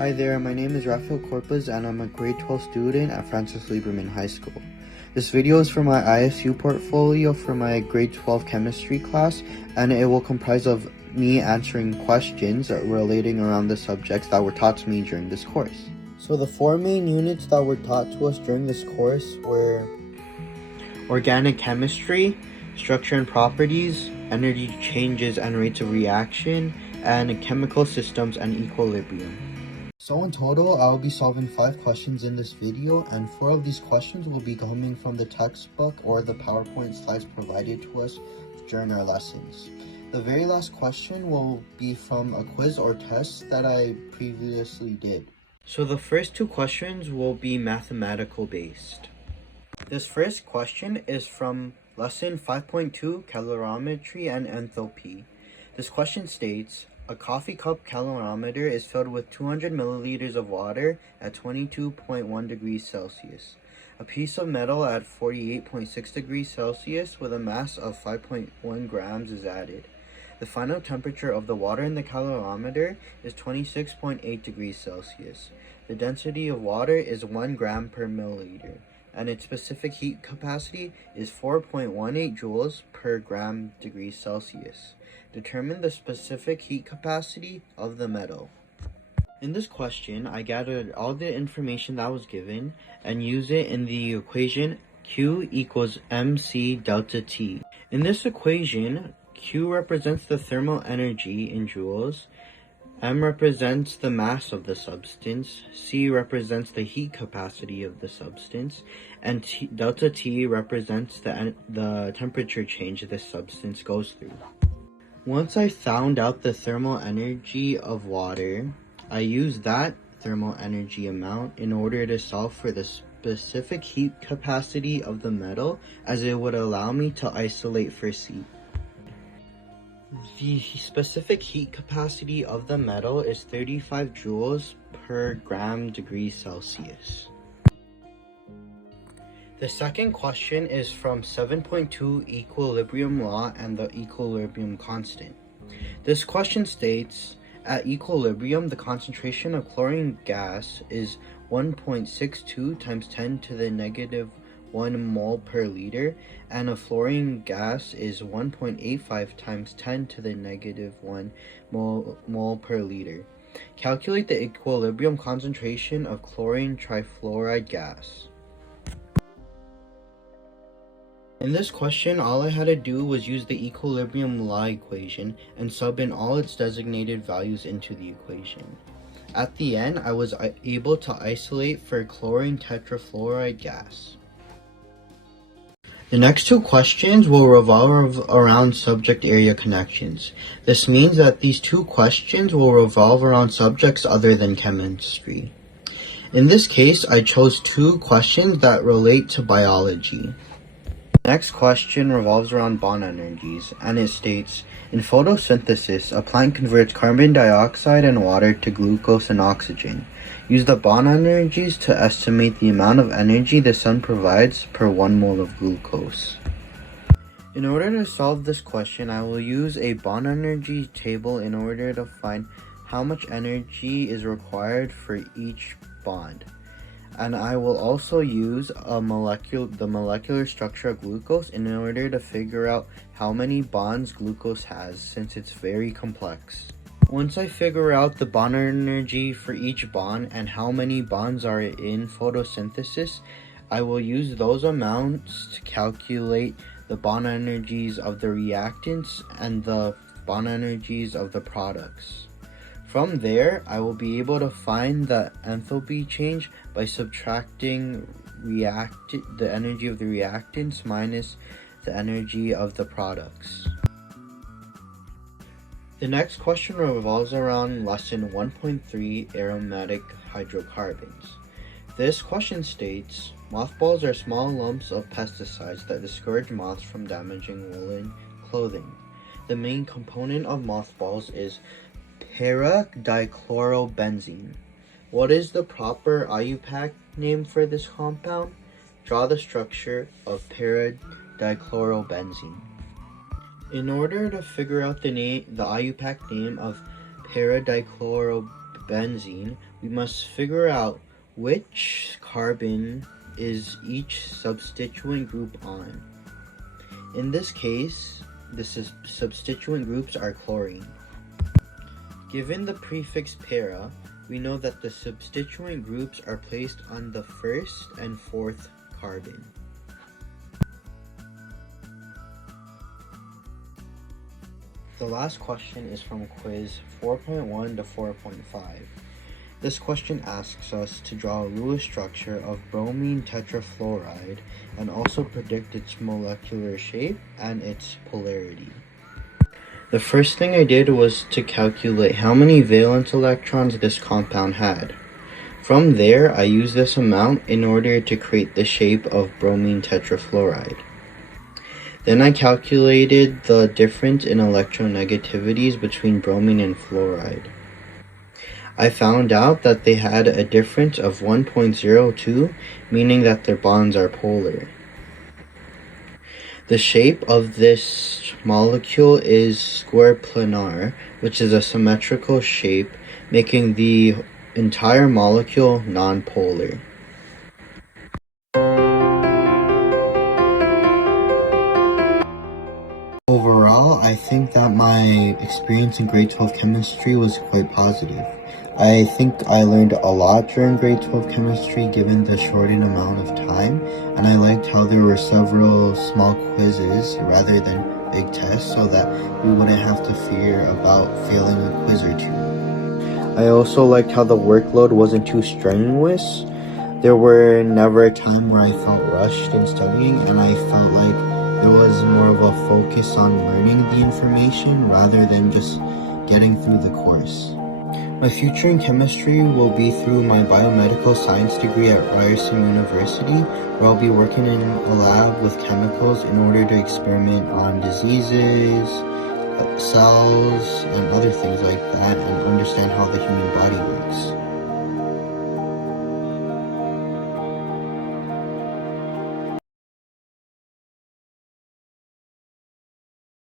Hi there, my name is Rafael Corpus and I'm a grade 12 student at Francis Lieberman High School. This video is for my ISU portfolio for my grade 12 chemistry class, and it will comprise of me answering questions relating around the subjects that were taught to me during this course. So the four main units that were taught to us during this course were organic chemistry, structure and properties, energy changes and rates of reaction, and chemical systems and equilibrium. So in total, I'll be solving 5 questions in this video, and 4 of these questions will be coming from the textbook or the PowerPoint slides provided to us during our lessons. The very last question will be from a quiz or test that I previously did. So the first 2 questions will be mathematical based. This first question is from lesson 5.2, calorimetry and enthalpy. This question states, a coffee cup calorimeter is filled with 200 milliliters of water at 22.1 degrees Celsius. A piece of metal at 48.6 degrees Celsius with a mass of 5.1 grams is added. The final temperature of the water in the calorimeter is 26.8 degrees Celsius. The density of water is 1 gram per milliliter, and its specific heat capacity is 4.18 joules per gram degree Celsius. Determine the specific heat capacity of the metal. In this question, I gathered all the information that was given and used it in the equation Q equals mc delta T. In this equation, Q represents the thermal energy in joules, M represents the mass of the substance, C represents the heat capacity of the substance, and delta T represents the temperature change this substance goes through. Once I found out the thermal energy of water, I used that thermal energy amount in order to solve for the specific heat capacity of the metal, as it would allow me to isolate for C. The specific heat capacity of the metal is 35 joules per gram degree Celsius. The second question is from 7.2 equilibrium law and the equilibrium constant. This question states, at equilibrium, the concentration of chlorine gas is 1.62 times 10 to the negative 1 mole per liter, and of fluorine gas is 1.85 times 10 to the negative 1 mole per liter. Calculate the equilibrium concentration of chlorine trifluoride gas. In this question, all I had to do was use the equilibrium law equation and sub in all its designated values into the equation. At the end, I was able to isolate for chlorine tetrafluoride gas. The next 2 questions will revolve around subject area connections. This means that these 2 questions will revolve around subjects other than chemistry. In this case, I chose 2 questions that relate to biology. The next question revolves around bond energies, and it states, in photosynthesis, a plant converts carbon dioxide and water to glucose and oxygen. Use the bond energies to estimate the amount of energy the sun provides per 1 mole of glucose. In order to solve this question, I will use a bond energy table in order to find how much energy is required for each bond. And I will also use the molecular structure of glucose in order to figure out how many bonds glucose has, since it's very complex. Once I figure out the bond energy for each bond and how many bonds are in photosynthesis, I will use those amounts to calculate the bond energies of the reactants and the bond energies of the products. From there, I will be able to find the enthalpy change by subtracting the energy of the reactants minus the energy of the products. The next question revolves around lesson 1.3, aromatic hydrocarbons. This question states, mothballs are small lumps of pesticides that discourage moths from damaging woolen clothing. The main component of mothballs is para-dichlorobenzene. What is the proper IUPAC name for this compound? Draw the structure of para-dichlorobenzene. In order to figure out the IUPAC name of para-dichlorobenzene, we must figure out which carbon is each substituent group on. In this case, the substituent groups are chlorine. Given the prefix para, we know that the substituent groups are placed on the first and fourth carbon. The last question is from quiz 4.1 to 4.5. This question asks us to draw a Lewis structure of bromine tetrafluoride and also predict its molecular shape and its polarity. The first thing I did was to calculate how many valence electrons this compound had. From there, I used this amount in order to create the shape of bromine tetrafluoride. Then I calculated the difference in electronegativities between bromine and fluoride. I found out that they had a difference of 1.02, meaning that their bonds are polar. The shape of this molecule is square planar, which is a symmetrical shape, making the entire molecule nonpolar. Overall, I think that my experience in grade 12 chemistry was quite positive. I think I learned a lot during grade 12 chemistry given the shortened amount of time, and I liked how there were several small quizzes rather than big tests so that we wouldn't have to fear about failing a quiz or two. I also liked how the workload wasn't too strenuous. There were never a time where I felt rushed in studying, and I felt like there was more of a focus on learning the information rather than just getting through the course. My future in chemistry will be through my biomedical science degree at Ryerson University, where I'll be working in a lab with chemicals in order to experiment on diseases, cells, and other things like that, and understand how the human body works.